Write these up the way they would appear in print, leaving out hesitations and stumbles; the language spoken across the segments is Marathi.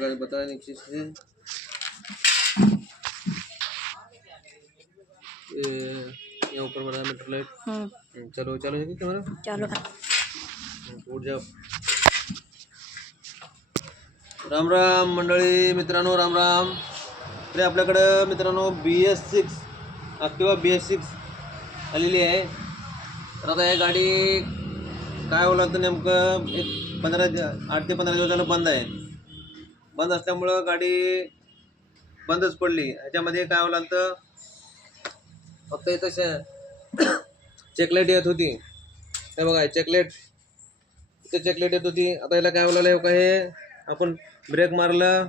गाड़ी बता नहीं किस से ये ऊपर बना मीटर लाइट। चलो चलो जी कैमरा चलो उठ जाओ। राम राम मंडळी मित्रांनो, राम राम। तर आपल्याकडं मित्रांनो BS6 ॲक्टिवा BS6 आलेली आहे। तर आता ही गाडी काय होलं तर नेमकं 8 ते 15 दिवस झालं बंद आहे। बंद असल्यामुळं गाडी बंदच पडली। ह्याच्यामध्ये काय होलं तर फक्त इथं चेकलाईट येत होती, हे बघा चेकलाईट, इथे चेकलाईट येत होती। आता याला काय होलं का, हे आपण ब्रेक मारला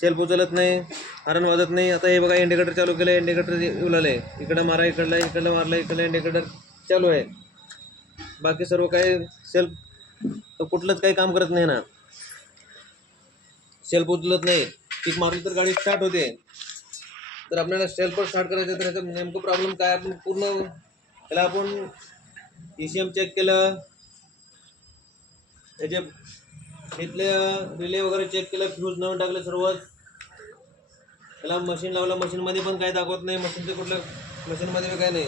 सेल्फ उचलत नाही, हॉर्न वाजत नाही। आता हे बघा इंडिकेटर चालू केलं, इंडिकेटर येऊ लागले, इकडं मारा इकडं मारलं, इकडलं इंडिकेटर चालू आहे। बाकी सर्व काही सेल्फ तर कुठलंच काही काम करत नाही ना, सेल्फ उचलत नाही। किक मारली तर गाडी स्टार्ट होते। तर आपल्याला सेल्फ स्टार्ट करायचं तर ह्याचं नेमकं प्रॉब्लेम काय, आपण पूर्ण त्याला आपण ECM चेक केलं, त्याचे इथले रिले वगैरे चेक केलं, फ्यूज नवीन टाकले सर्व, त्याला मशीन लावलं, मशीनमध्ये पण काही दाखवत नाही, मशीनचं कुठलं मशीनमध्ये काही नाही।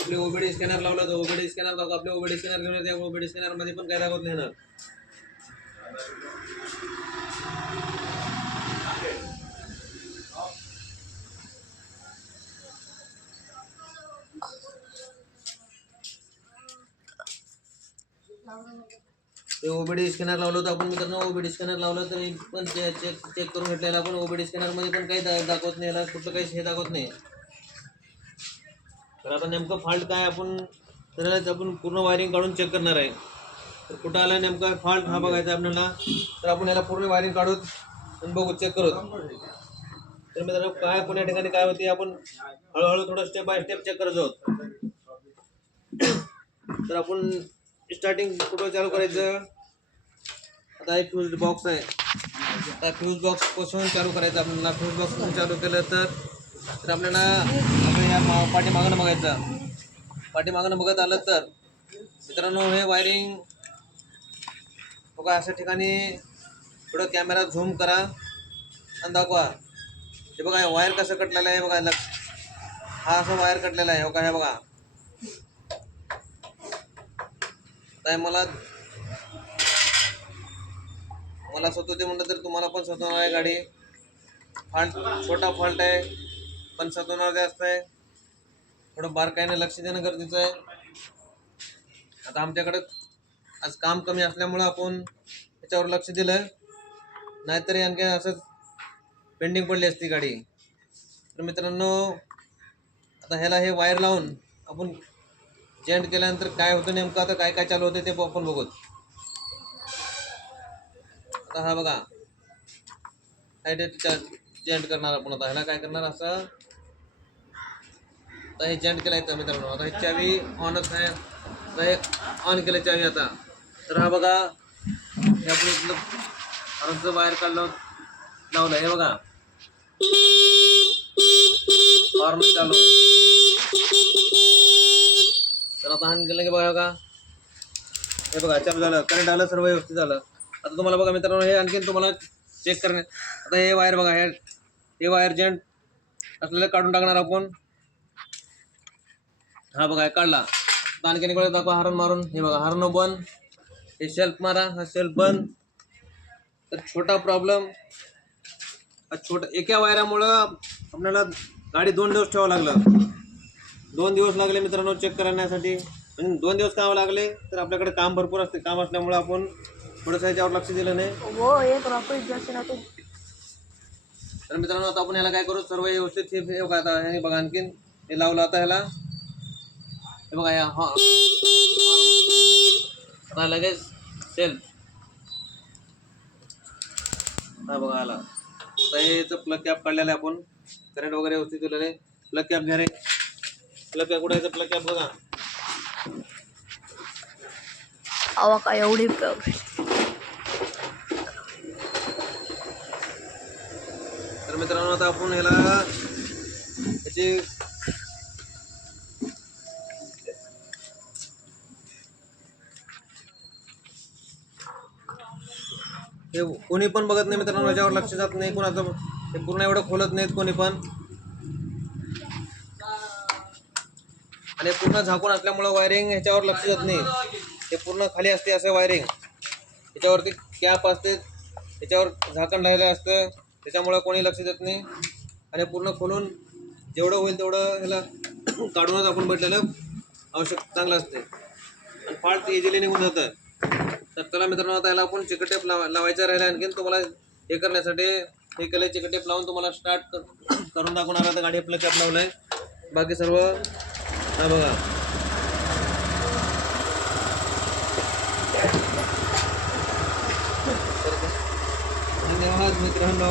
आपले OBD स्कॅनर लावलं तर OBD स्कॅनर दाखवतो, आपले OBD स्कॅनर घेऊन येते, OBD स्कॅनरमध्ये पण काही दाखवत नाही ना। ते OBD स्कॅनर लावलं होतं आपण मित्रांनो, OBD स्कॅनर लावलं तर पण चेक करून घेतलेला आपण, OBD स्कॅनरमध्ये पण काही दाखवत नाही, याला कुठलं काही हे दाखवत नाही। तर आता नेमकं फॉल्ट काय, आपण त्याला आपण पूर्ण वायरिंग काढून चेक करणार आहे। तर कुठं आला नेमका फॉल्ट हा बघायचा आपल्याला, तर आपण याला पूर्ण वायरिंग काढून आणि बघू, चेक करू। तर मित्रांनो काय कोण्या ठिकाणी काय होते, आपण हळूहळू थोडं स्टेप बाय स्टेप चेक करत आहोत। तर आपण स्टार्टिंग कुठं चालू करायचं, आता एक फ्यूज बॉक्स आहे, आता फ्यूज बॉक्स पासून चालू करायचं आपल्याला। फ्यूज बॉक्स पासून चालू केलं तर आपल्याला या पाठीमागणं बघायचं, पाठीमागणं बघत आलं तर मित्रांनो हे वायरिंग बघा अशा ठिकाणी थोडं कॅमेरा झूम करा आणि दाखवा। हे बघा वायर कसं कटलेलं आहे बघा, हा असं वायर कटलेला आहे बघा, हे बघा। आता मला स्वतः ते म्हणलं तर तुम्हाला पण स्वतःवर आहे गाडी। फॉल्ट छोटा फॉल्ट आहे पण स्वतःवर जास्त आहे, थोडं बारकाईने लक्ष देणं गरजेचं आहे। आता आमच्याकडे आज काम कमी असल्यामुळं आपण त्याच्यावर लक्ष दिलं, नाहीतरी आणखी असंच पेंडिंग पडली असती गाडी। तर मित्रांनो आता ह्याला हे वायर लावून आपण जॉईंट केल्यानंतर काय होतं नेमकं, आता काय काय चालू होते ते आपण बघू। आता हा बघा जॉईंट करणार आपण, आता ह्याला काय करणार असं, आता हे जॉईंट केलं आहे मित्रांनो। आता ही चावी ऑनच आहे, आता हे ऑन केलं चावी आता। तर हा बघा हे आपण इथलं हॉर्नचं वायर काढलं लावलं, हे बघा हॉर्न चालू। तर आता ऑन केलं की बघा हे बघा चालू झालं, करंट आलं, सर्व व्यवस्थित झालं। आता तुम्हाला बघा मित्रांनो हे आणखीन तुम्हाला चेक करणे, आता हे वायर बघा, हे वायर जॉईंट असलेलं काढून टाकणार आपण। हा बघा काढला, आणखीन इकडे दाखवा हॉर्न मारून, हे बघा हॉर्न बंद, हे सेल्फ मारा, हा सेल्फ बंद। तर छोटा प्रॉब्लेम, छोटा एका वायरामुळं आपल्याला गाडी 2 दिवस ठेवावं लागलं, 2 दिवस लागले मित्रांनो चेक करण्यासाठी। म्हणजे 2 दिवस करावं लागले, तर आपल्याकडे काम भरपूर असते, काम असल्यामुळे आपण थोडंसं याच्यावर लक्ष दिलं नाही। तर मित्रांनो आता आपण ह्याला काय करू, सर्व व्यवस्थित हे बघा, आता हे बघा आणखीन हे लावलं, आता ह्याला हे बघा आता लगेच सेल्फ, हा बघा आला। आता हेचं प्लग कॅप काढलेलं आहे आपण, करंट वगैरे व्यवस्थित दिलेलं आहे। प्लग कॅप घ्या रे, प्लग कॅप कुठे आहे, प्लग कॅप बघा। अवा काय एवढी तर मित्रांनो आता आपण ह्याला त्याची हे कोणी पण बघत नाही मित्रांनो, याच्यावर लक्ष जात नाही कोणाचं, हे पूर्ण एवढं खोलत नाहीत कोणी पण. आणि पूर्ण झाकून असल्यामुळं वायरिंग ह्याच्यावर लक्ष जात नाही. हे पूर्ण खाली असते असं वायरिंग, ह्याच्यावरती कॅप असते, ह्याच्यावर झाकण राहिलं असतं, त्याच्यामुळं कोणी लक्ष देत नाही. आणि पूर्ण खोलून जेवढं होईल तेवढं ह्याला काढूनच आपण भेटलेलं आवश्यक चांगलं असते आणि फाल्ट इझिली निघून जातं. तर चला मित्रांनो, आता याला आपण चिकट टेप लावायचं राहिलं. आणखीन तुम्हाला हे करण्यासाठी हे केलं चिकट टेप लावून तुम्हाला स्टार्ट करून दाखवणार आहे. गाडी आपलं कॅप लावलं आहे, बाकी सर्व हा बघा. धन्यवाद मित्रांनो.